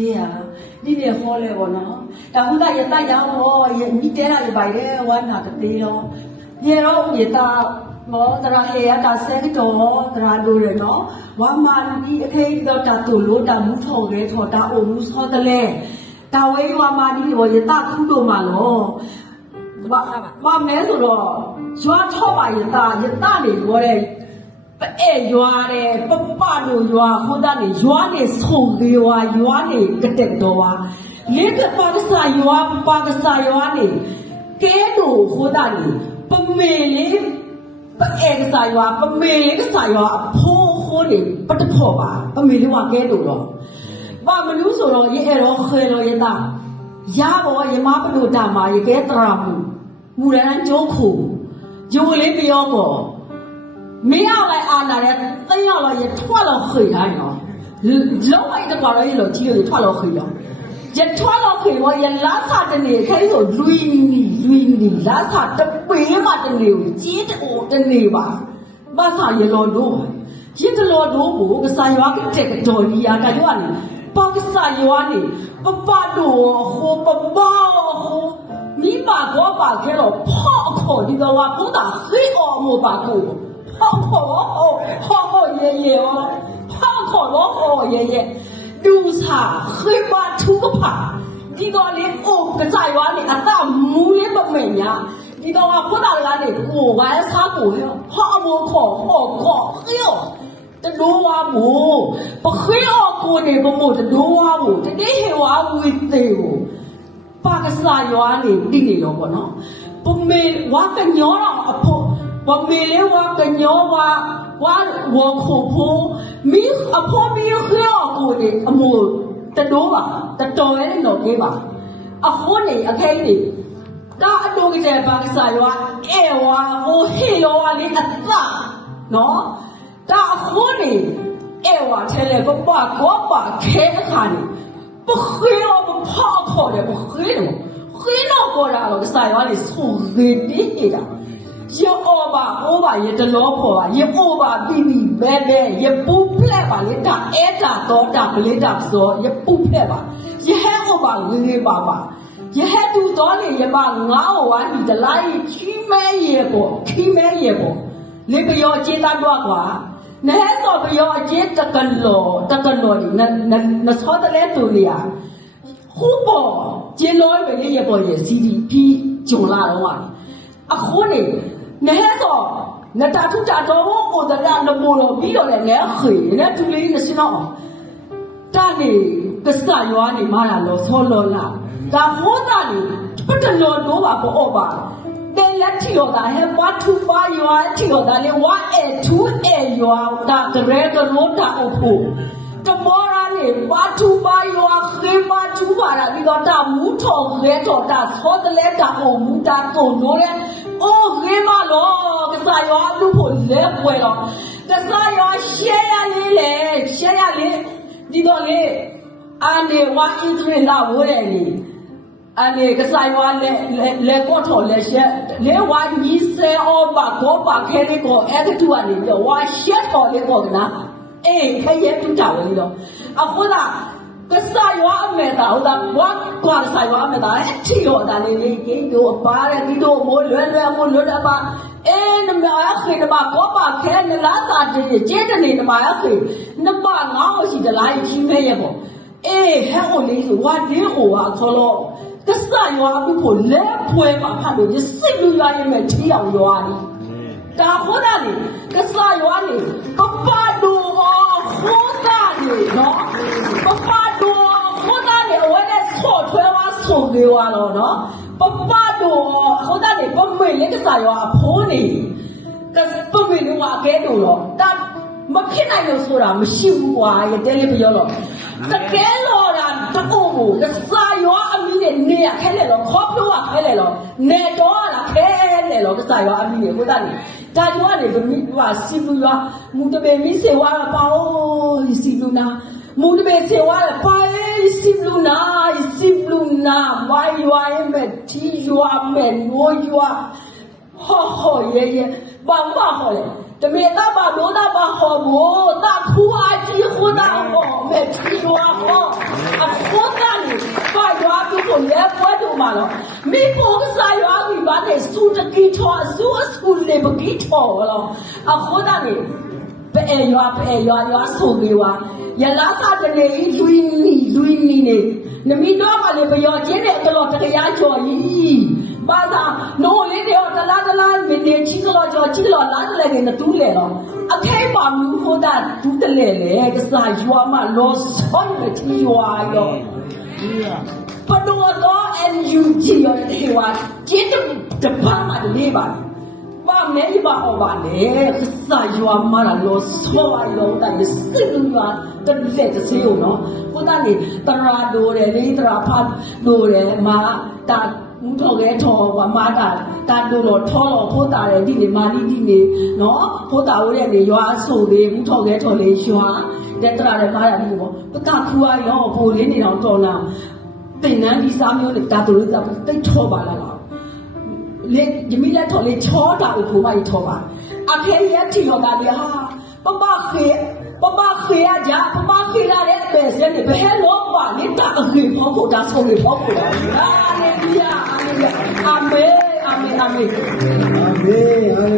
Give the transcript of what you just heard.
ဒီဟာဒီနေခေါ်လဲပေါ့နော်ဒါဟုကရတရောင်းတော့ရမိတဲလာရပိုင်တယ်ဝမ်းနာတေးတော့ရေတော့ရတာမောတရာဟေရတာဆဲတော့တရာလိုရနော်ဝမ်းမာဒီအခေတော့တာတူလို့တာမူထော်ရဲထော်တာအိုမူဆောတလဲတာဝဲဝမ်းမာဒီဘောရတာခုတို့မှာလို့ဘာဘာမဲဆိုတော့ရွာထော့ပါရတာရတာနေဘောတဲ့ ပဲ့ရွာတယ်ပပတို့ရွာဟိုတာနေရွာနေဆုံလေရွာရွာနေကတက်တော်ဝါလေကပါကစားရွာပါကစားရွာနေကဲတို့ဟိုတာနေပမေလေးပဲ့ကစားရွာပမေလေးကစားရွာအဖိုးဟိုနေပတဖော်ပါပမေလေးကကဲတို့တော့ဘာမလို့ဆိုတော့ရေအဲ့တော့ခဲတော့ရတာရဘောရမပလို့တာမာရေကဲတရာမှုမူရန်ကျိုးခုဂျိုလေးပြောပေါ့ 没有来阿那的，怎样了也脱了黑了呢？老外的挂了一路，几路就脱了黑了。一脱了黑，我也拉萨的呢，开始累你累你，拉萨的北嘛的牛，接着我的牛吧，马上也老多，一直老多不，个三月个这个道理啊，感觉呢，把个三月呢，不把多和不把和。你把我把开了泡口，你知道吧？不打黑哦，没把过。 好恐龙哦，好好爷爷哦，好恐龙哦爷爷，都啥黑马土爬，你到你哦个在玩你啊，那母的不美呀。你到我不到那里，我玩啥不黑？好不恐，好恐，哎呦！这罗娃母，不黑哦，过年不母，这罗娃母，这那些娃为对哦，把个啥娃呢？你你要不呢？不没，我跟娘让阿婆。 ပမေလေဝါကညောဝါဝါဝခုဖို့မိအဖို့မိခွေးအော်ကိုနေအမို့တတိုးပါတတော်ရဲ့တော့ကေးပါအခုနေအခဲနေဒါအတူကြီးတဲ့ပါကစားရွာအဲဝါဟိုဟေလောဝါလေးအသနော်ဒါအခုနေအဲဝါထဲ ရောပဖာခေါ်တယ်ပခေတော့ခေတော့ပေါ်တာတော့ဆိုင်ဝါလေဆုံသေးတိတာယောအောပါအိုးပါရေတလောဖော်ပါရေအိုပါပြီပြီဘဲဘဲရေပူဖလက်ပါလေဒါအဲတာတော့တာကလေးတာဆိုရေပူဖလက်ပါရေဟဲအိုပါဝေးဝေးပါပါရေဟဲတူတော်လေရေပါငါ့ဝါဒီတလိုက်ခီးမဲရေပေါ့ခီးမဲရေပေါ့လေပြောကျေးသားတော့ကွာနဲဆိုဘယောအကျင်းတကလောတကလောဒီနနနစောတလဲတူလျာခုပေါ်ကျင်းလို့ပဲလေရပေါ်ရစီဒီပြီးဂျုံလာတော့ဟာအခုနေ နဲဆိုနတာထုတာတော့ဟိုတရနမိုးတော့ပြီးတော့လည်းနဲခေနဲတူလေးနစနော်တာနေကစရွာနေမာလာလောဆောလောလာဒါဟောတာနေပတလောတော့ပါပေါ့ပါတဲ့လက်ထီရောတာဟဲဝါထူပါရွာထီရောတာလေဝါအဲထူအဲရွာတာတရဲကရိုးတာအဖို့တမောရာနေဝါထူပါရွာခေပါထူပါရာဒီတော့တာမူထော်ခဲတော်တာသောတလဲတာအုံမူတာတုံလို့လေ အိုးခေမလောကစားရွာလူဖို့လဲပွဲတော့ကစားရွာရှဲရလေးလေရှဲရလေးဒီတော့လေအာနေဝါအင်ထရင်လာဝဲလေအနေကဆိုင်ဝါလေလေကောထော်လေရှက်လေဝါညီဆဲအောပါကောပါခဲလေးကိုအဲ့တူအနေပြောဝါရှက်တော်လေးကိုကနာအေးခဲရဲတူတာဝဲလို့အခုက ကဆိုင်ဝါအမေတာဟုတ်တာဝါကွာဆိုင်ဝါအမေတာအချီရောတာလေးလေးကြီးတို့ပါရဒီတို့မိုးလွယ်လွယ်မိုးလွယ်တာပါအေးနမခေနမကောပါခဲနလားစာတည်းကျဲတဲ့နေနမခေနမငေါ့ရှိတလားချင်းမဲရဲ့ပေါ့အေးဟဲ့ဟိုလေးဆိုဝါဒီဟိုဟာခေါ်လို့ကစရွာဘူးကိုလဲဖွဲမှာဖတ်လို့စစ်လူရွာရဲ့မဲ့ထီအောင်ရွာနေဒါခေါ်တာလေကစရွာနေပပဒူ ဆုံနေဝါတော့နော်ပပဒူခေါ်တာလေပမေလေကစရွာအဖိုးနေကစပမေလေဝါကဲတူတော့ဒါမဖြစ်နိုင်လို့ဆိုတာမရှိဘူးကွာရတဲ့လေးပြောတော့တကယ်လို့တာတူကိုကစားရောအမီးနဲ့နေရခဲလေတော့ခေါ်ပြောရခဲလေတော့နေတော့လာခဲလေတော့ကစားရောအမီးနဲ့ကိုသားနေဒါရောကနေကမိဟာစီလူရောမူတပေမီစေဝါပါအိုးစီလူနာမူတပေစေဝါပါ စီလူနာစီလူနာဝိုင်းရွာရဲ့မဲ့တီရွာမဲ့နိုးရွာဟောဟောရဲရဲဘာမှဟောလေတမေတာပါလို့တာပါဟောမို့တာဖူအကြီးခုနာဟောမဲ့ချီရွာဟောအခုတာနေပါရွာသူကိုလဲပွဲတို့မှာတော့မိဖို့ကစားရွာကြီးပါတဲ့စူတကီထောစူအစကူလေပကီထောလောအခုတာနေ ပဲရွာပဲရွာရွာဆိုပြီးွာရလာစားတနေလူီနီလူီနီနေနမီတော့ကလည်းပျော်ခြင်းနဲ့တလော်တရားကျော်ကြီးဘာသာနိုးလေးတွေတလားတလားမင်းနေချီကလောကျော်ချီကလောလားတလည်းနေတူးလေတော့အခဲပါမူဟိုတာဒူးတလေလေကစားရွာမှာလောဆောင်းတဲ့ရွာရောပဒဝတော့ NUG ရောဒီဝါကျင်းတပါမလေးပါ 爸没一把好吧嘞，啥有啊妈啦，老少啊有，但是四路啊，都来这些有喏。我那里当然多嘞，你当然怕多嘞，妈大。ဦးတော်ကဲထော်ကမာတာတာတို့တော့ထော်တော့ဖိုးတာတယ်ဒီနေမာလီဒီနေနော်ဖိုးတာဦးတဲ့နေရွာဆိုသေးဦးတော်ကဲထော်လေးရွာတက်တရတဲ့မာတာဒီပေါ့ပကခူရရောပိုလေးနေတော့တော်လာပင်နန်းဒီစားမျိုးနဲ့တာတို့လေးစားတိတ်ထော်ပါလား လားလေယမိလက်ထော်လေချောတာကိုခိုးမကြီးထောပါအဖေရတီရောကလေဟာပပခေပပခေရကြပပခေရတဲ့ပဲစနေဘယ်လောပါလေတာအခေဖို့ဖို့ဒါဆုံးလေဖို့ဖို့အာလေလုယာအာလေလုယာအာမေအာမေအာမေ Amén.